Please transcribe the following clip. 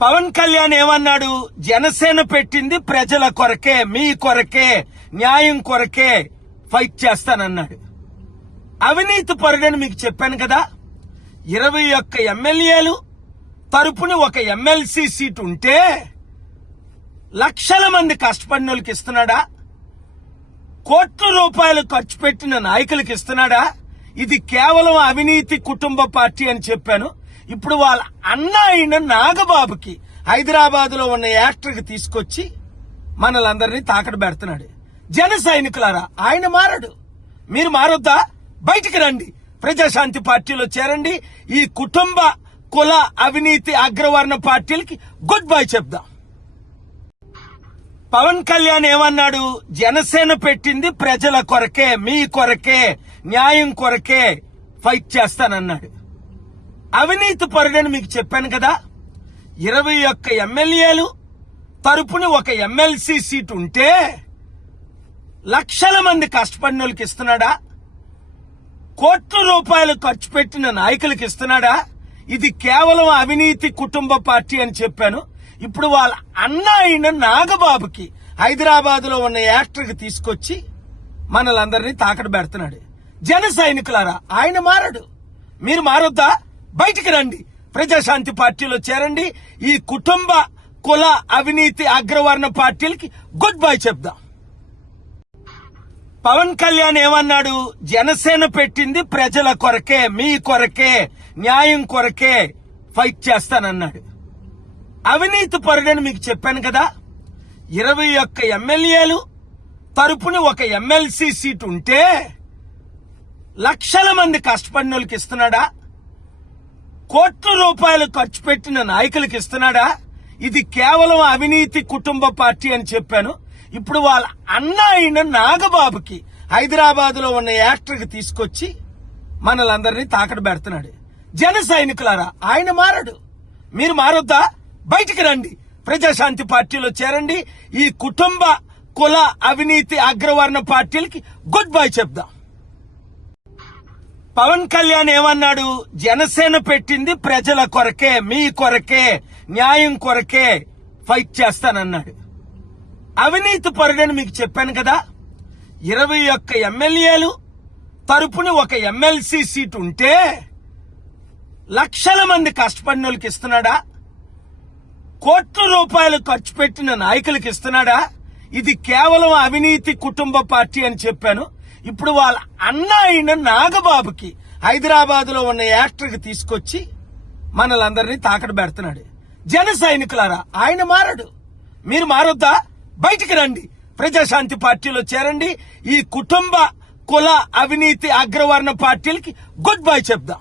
పవన్ కళ్యాణ్ ఏమన్నాడు? జనసేన పెట్టింది ప్రజల కొరకే, మీ కొరకే, న్యాయం కొరకే ఫైట్ చేస్తానన్నాడు. అవినీతి పరుడని మీకు చెప్పాను కదా. 21 ఎమ్మెల్యేలు తరపున ఒక ఎమ్మెల్సీ సీట్ ఉంటే లక్షల మంది కష్టపడిన వాళ్ళకి ఇస్తున్నాడా? కోట్ల రూపాయలు ఖర్చు పెట్టిన నాయకులకు ఇస్తున్నాడా? ఇది కేవలం అవినీతి కుటుంబ పార్టీ అని చెప్పాను. ఇప్పుడు వాళ్ళ అన్న అయిన నాగబాబుకి హైదరాబాద్ లో ఉన్న యాక్టర్కి తీసుకొచ్చి మనలందరినీ తాకడ పెడుతున్నాడు. జన సైనికులారా, ఆయన మారడు, మీరు మారొద్దా? బయటికి రండి, ప్రజాశాంతి పార్టీలో చేరండి. ఈ కుటుంబ కుల అవినీతి అగ్రవర్ణ పార్టీలకి గుడ్ బై చెప్దాం. పవన్ కళ్యాణ్ ఏమన్నాడు? జనసేన పెట్టింది ప్రజల కొరకే, మీ కొరకే, న్యాయం కొరకే ఫైట్ చేస్తానన్నాడు. అవినీతి పరుడని మీకు చెప్పాను కదా. 21 ఎమ్మెల్యేలు తరపున ఒక ఎమ్మెల్సీ సీట్ ఉంటే లక్షల మంది కష్టపడిన వాళ్ళకి ఇస్తున్నాడా? కోట్ల రూపాయలు ఖర్చు పెట్టిన నాయకులకు ఇస్తున్నాడా? ఇది కేవలం అవినీతి కుటుంబ పార్టీ అని చెప్పాను. ఇప్పుడు వాళ్ళ అన్న అయిన నాగబాబుకి హైదరాబాద్ లో ఉన్న యాక్టర్కి తీసుకొచ్చి మనలందరినీ తాకడ పెడుతున్నాడు. జన సైనికులారా, ఆయన మారడు, మీరు మారొద్దా? బయటికి రండి, ప్రజాశాంతి పార్టీలో చేరండి. ఈ కుటుంబ కుల అవినీతి అగ్రవర్ణ పార్టీలకి గుడ్ బై చెప్దాం. పవన్ కళ్యాణ్ ఏమన్నాడు? జనసేన పెట్టింది ప్రజల కొరకే, మీ కొరకే, న్యాయం కొరకే ఫైట్ చేస్తానన్నాడు. అవినీతి పరుడని మీకు చెప్పాను కదా. 21 ఎమ్మెల్యేలు తరపున ఒక ఎమ్మెల్సీ సీట్ ఉంటే లక్షల మంది కష్టపడిన వాళ్ళకి ఇస్తున్నాడా? కోట్ల రూపాయలు ఖర్చు పెట్టిన నాయకులకు ఇస్తున్నాడా? ఇది కేవలం అవినీతి కుటుంబ పార్టీ అని చెప్పాను. ఇప్పుడు వాళ్ళ అన్న అయిన నాగబాబుకి హైదరాబాద్ లో ఉన్న యాక్టర్కి తీసుకొచ్చి మనలందరినీ తాకడ పెడుతున్నాడు. జన సైనికులారా, ఆయన మారడు, మీరు మారొద్దా? బయటికి రండి, ప్రజాశాంతి పార్టీలో చేరండి. ఈ కుటుంబ కుల అవినీతి అగ్రవర్ణ పార్టీలకి గుడ్ బై చెప్దాం. పవన్ కళ్యాణ్ ఏమన్నాడు? జనసేన పెట్టింది ప్రజల కొరకే, మీ కొరకే, న్యాయం కొరకే ఫైట్ చేస్తానన్నాడు. అవినీతి పరుడని మీకు చెప్పాను కదా. 21 ఎమ్మెల్యేలు తరపున ఒక ఎమ్మెల్సీ సీట్ ఉంటే లక్షల మంది కష్టపడిన వాళ్ళకి ఇస్తున్నాడా? కోట్ల రూపాయలు ఖర్చు పెట్టిన నాయకులకు ఇస్తున్నాడా? ఇది కేవలం అవినీతి కుటుంబ పార్టీ అని చెప్పాను. ఇప్పుడు వాళ్ళ అన్న అయిన నాగబాబుకి హైదరాబాద్ లో ఉన్న యాక్టర్కి తీసుకొచ్చి మనలందరినీ తాకడ పెడుతున్నాడు. జన సైనికులారా, ఆయన మారడు, మీరు మారొద్దా? బయటికి రండి, ప్రజాశాంతి పార్టీలో చేరండి. ఈ కుటుంబ కుల అవినీతి అగ్రవర్ణ పార్టీలకి గుడ్ బై చెప్దాం.